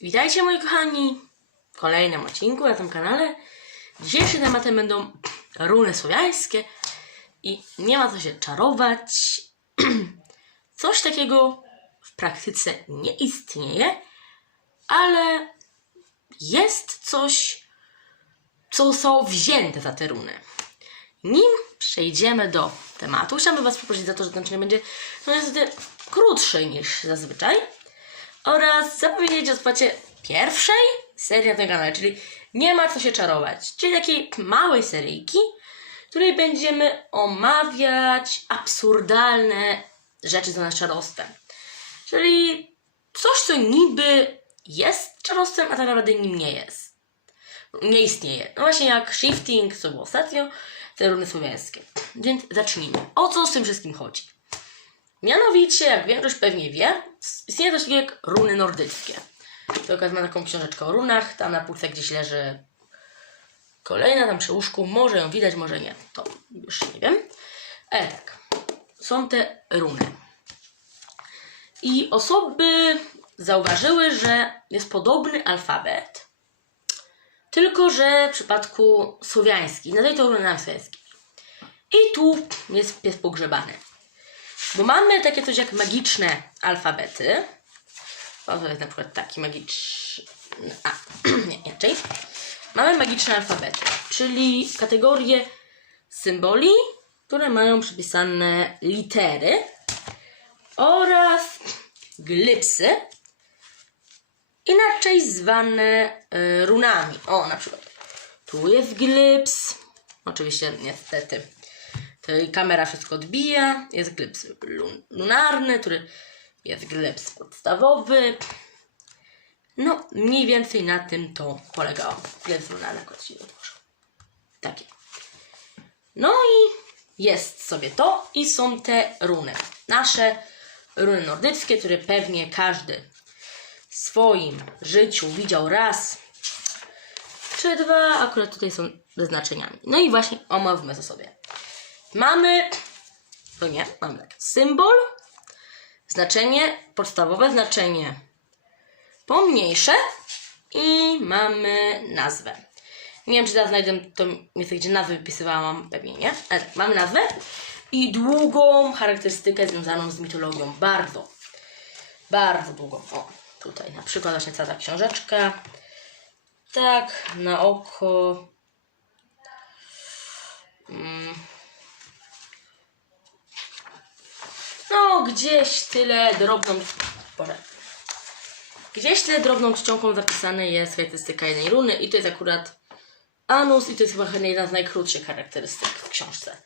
Witajcie moi kochani w kolejnym odcinku na tym kanale. Dzisiejszym tematem będą runy słowiańskie i nie ma co się czarować. Coś takiego w praktyce nie istnieje, ale jest coś, co zostało wzięte za te runy. Nim przejdziemy do tematu, chciałabym Was poprosić za to, że ten odcinek będzie no niestety krótszy niż zazwyczaj oraz zapowiedzieć o spłacie pierwszej serii na tym kanale, czyli nie ma co się czarować, czyli takiej małej seryjki, w której będziemy omawiać absurdalne rzeczy związane z czarostwem. Czyli coś, co niby jest czarostwem, a tak naprawdę nim nie jest. Nie istnieje. No właśnie jak shifting, co było ostatnio, te runy słowiańskie. Więc zacznijmy. O co z tym wszystkim chodzi? Mianowicie, jak większość pewnie wie, istnieje coś jak runy nordyckie. Okazja ma taką książeczkę o runach, tam na półce gdzieś leży kolejna, tam przy łóżku, może ją widać, może nie, to już nie wiem. Ale tak, są te runy. I osoby zauważyły, że jest podobny alfabet, tylko że w przypadku słowiańskich, nazwijmy to runami słowiańskimi. I tu jest pies pogrzebany. Bo mamy takie coś jak magiczne alfabety. O, to jest na przykład taki magiczny. A, nie, inaczej. Mamy magiczne alfabety, czyli kategorie symboli, które mają przypisane litery oraz glipsy, inaczej zwane y, runami. O, na przykład tu jest glips. Oczywiście, niestety, kamera wszystko odbija. Jest glips lun- lunarny, który jest glips podstawowy. No, mniej więcej na tym to polegało. Glips lunarny, akurat. Takie. No i jest sobie to i są te runy. Nasze runy nordyckie, które pewnie każdy w swoim życiu widział raz czy dwa, akurat tutaj są ze znaczeniami. No i właśnie omówmy to sobie. Mamy, to nie, mamy tak, symbol, znaczenie, podstawowe znaczenie pomniejsze i mamy nazwę. Nie wiem, czy teraz znajdę to miejsce, gdzie nazwę wypisywałam, pewnie nie, ale tak, mamy nazwę i długą charakterystykę związaną z mitologią, bardzo, bardzo długą. O, tutaj na przykład właśnie cała ta książeczka. Tak, na oko. Mm. Gdzieś tyle drobną. Boże. Gdzieś tyle drobną czcionką zapisane jest charakterystyka jednej runy i to jest akurat anus i to jest chyba jedna z najkrótszych charakterystyk w książce.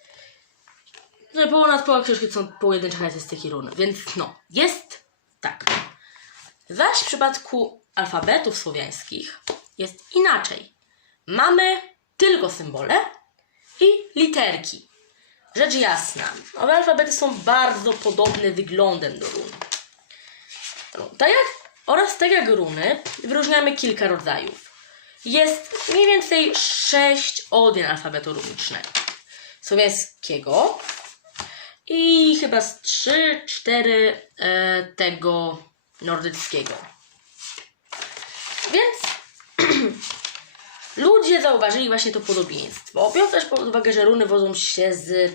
No i ponad połowa książki są pojedyncze charakterystyki runy, więc no, jest tak. Zaś w przypadku alfabetów słowiańskich jest inaczej. Mamy tylko symbole i literki. Rzecz jasna, owe alfabety są bardzo podobne wyglądem do run. No, tak jak, oraz tak jak runy, wyróżniamy kilka rodzajów. Jest mniej więcej sześć odmian alfabetu runicznego. Słowiańskiego i chyba z trzy, cztery e, tego nordyckiego. Więc ludzie zauważyli właśnie to podobieństwo. Biorąc też pod uwagę, że runy wodzą się z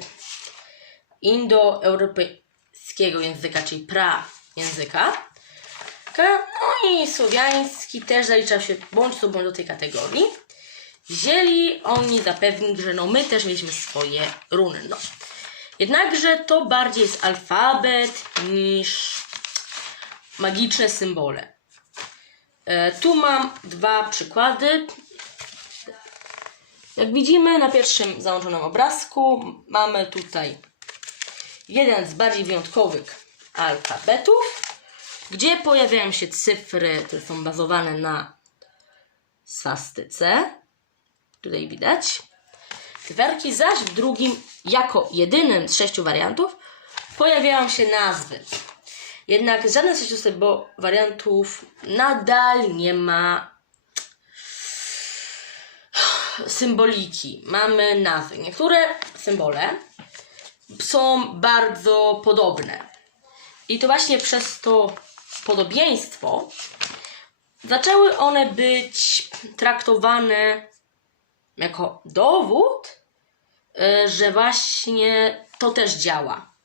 indoeuropejskiego języka, czyli pra języka. Ka- No i słowiański też zalicza się bądź co bądź do tej kategorii. Wzięli oni zapewnić, że no my też mieliśmy swoje runy. No. Jednakże to bardziej jest alfabet niż magiczne symbole. E, tu mam dwa przykłady. Jak widzimy na pierwszym załączonym obrazku mamy tutaj jeden z bardziej wyjątkowych alfabetów, gdzie pojawiają się cyfry, które są bazowane na swastyce. Tutaj widać. Cyferki zaś w drugim, jako jedynym z sześciu wariantów, pojawiają się nazwy. Jednak żaden z sześciu bo wariantów nadal nie ma symboliki. Mamy nazwy. Niektóre symbole są bardzo podobne. I to właśnie przez to podobieństwo zaczęły one być traktowane jako dowód, y, że właśnie to też działa.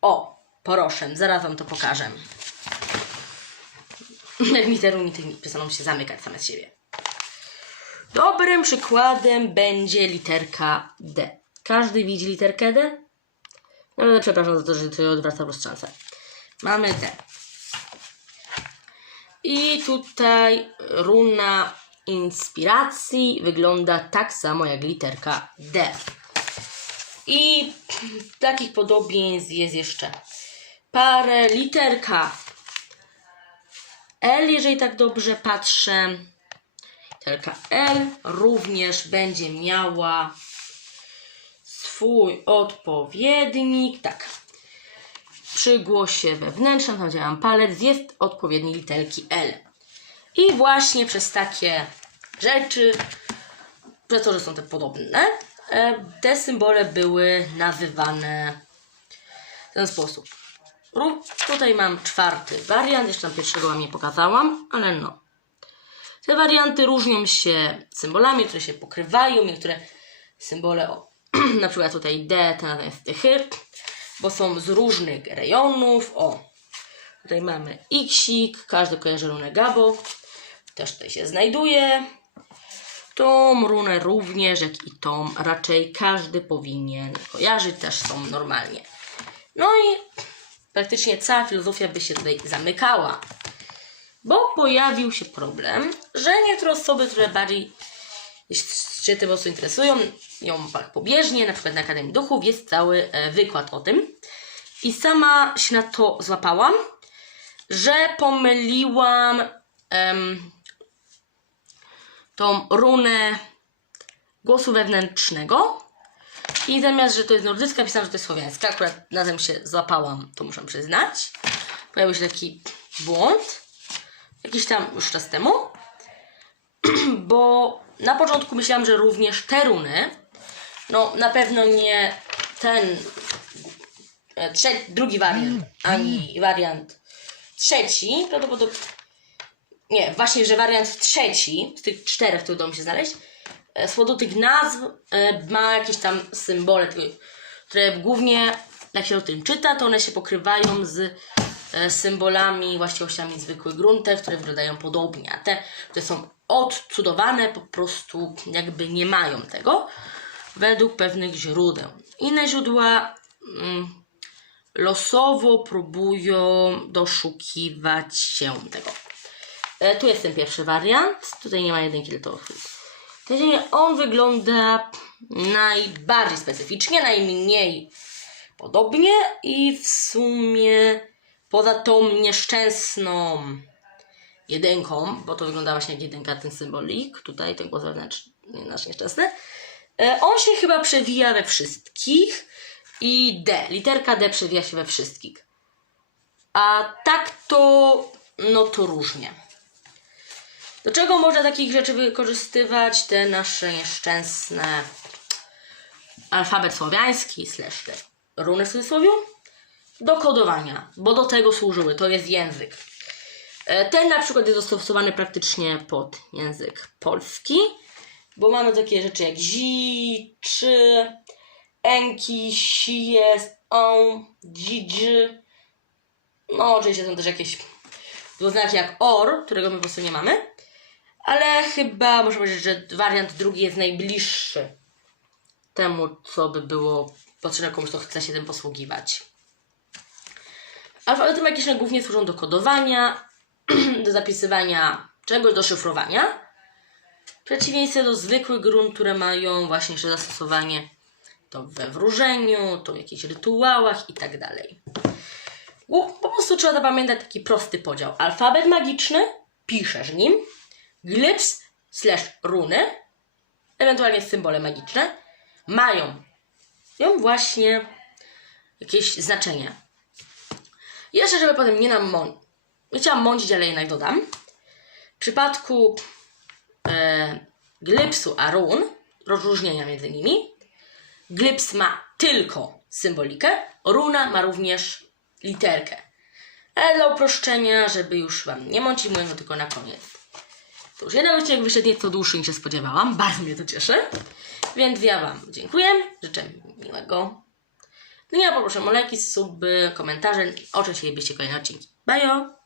O, proszę, zaraz wam to pokażę. Jak mi te runity przestaną się zamykać same z siebie. Dobrym przykładem będzie literka D. Każdy widzi literkę D? No ale przepraszam za to, że to odwracam roztrząsę. Mamy D. I tutaj runa inspiracji wygląda tak samo jak literka D. I takich podobieństw jest jeszcze parę. Literka L, jeżeli tak dobrze patrzę. Literka L również będzie miała swój odpowiednik. Tak. Przy głosie wewnętrznym, tam gdzie mam palec, jest odpowiednik literki L. I właśnie przez takie rzeczy, przez to, że są te podobne, e, te symbole były nazywane w ten sposób. Tutaj mam czwarty wariant, jeszcze tam pierwszego wam nie pokazałam, ale no. Te warianty różnią się symbolami, które się pokrywają, niektóre symbole, o, na przykład tutaj D, to natomiast tychy, bo są z różnych rejonów, o. Tutaj mamy Xik, każdy kojarzy runę Gabo, też tutaj się znajduje. Tą runę również, jak i tą raczej każdy powinien kojarzyć, też są normalnie. No i praktycznie cała filozofia by się tutaj zamykała. Bo pojawił się problem, że niektóre osoby, które bardziej się tym prostu interesują, ją tak pobieżnie, na przykład na Akademii Duchów jest cały e, wykład o tym. I sama się na to złapałam, że pomyliłam em, tą runę głosu wewnętrznego i zamiast, że to jest nordycka, pisałam, że to jest słowiańska. Akurat na się złapałam, to muszę przyznać. Pojawił się taki błąd. Jakiś tam już czas temu. Bo na początku myślałam, że również te runy, no na pewno nie ten e, trze- drugi wariant, ani wariant trzeci, prawdopodobnie nie, właśnie, że wariant trzeci z tych czterech, które udało mi się znaleźć, e, z powodu tych nazw e, ma jakieś tam symbole, które głównie, jak się o tym czyta, to one się pokrywają z e, symbolami, właściwościami zwykłych gruntek, które wyglądają podobnie, a te, które są odcudowane, po prostu jakby nie mają tego, według pewnych źródeł. Inne źródła mm, losowo próbują doszukiwać się tego. E, tu jest ten pierwszy wariant. Tutaj nie ma jedynki, tylko on wygląda najbardziej specyficznie, najmniej podobnie i w sumie poza tą nieszczęsną jedynką, bo to wygląda właśnie jak jedynka, ten symbolik, tutaj ten głos wewnętrzny, nasz nieszczęsny, e, on się chyba przewija we wszystkich i D, literka D przewija się we wszystkich. A tak to, no to różnie. Do czego można takich rzeczy wykorzystywać? Te nasze nieszczęsne alfabet słowiański, slash runy w cudzysłowie? Do kodowania, bo do tego służyły, to jest język. E, Ten na przykład jest dostosowany praktycznie pod język polski, bo mamy takie rzeczy jak zi, czy, enki, sies, on, dzidży. No oczywiście są też jakieś dwuznaki jak or, którego my po prostu nie mamy. Ale chyba można powiedzieć, że wariant drugi jest najbliższy temu, co by było potrzebne komuś, kto chce się tym posługiwać. Alfabety magiczne głównie służą do kodowania, do zapisywania czegoś, do szyfrowania. W przeciwieństwie do zwykłych grunt, które mają właśnie jeszcze zastosowanie to we wróżeniu, to w jakichś rytuałach i tak dalej. Po prostu trzeba zapamiętać taki prosty podział. Alfabet magiczny, piszesz nim, glyphs slash runy, ewentualnie symbole magiczne, mają miał właśnie jakieś znaczenie. Jeszcze, żeby potem nie nam mą... Nie chciałam mądzić, ale jednak dodam. W przypadku e, glypsu a run, rozróżnienia między nimi, glyps ma tylko symbolikę, runa ma również literkę. Ale dla uproszczenia, żeby już Wam nie mącić, mówię tylko na koniec. To już jeden odcinek wyszedł nieco dłuższy niż się spodziewałam, bardzo mnie to cieszy. Więc ja Wam dziękuję, życzę miłego no dnia. Poproszę o lajki, suby, komentarze. Oczywiście kolejne odcinki. Bajo!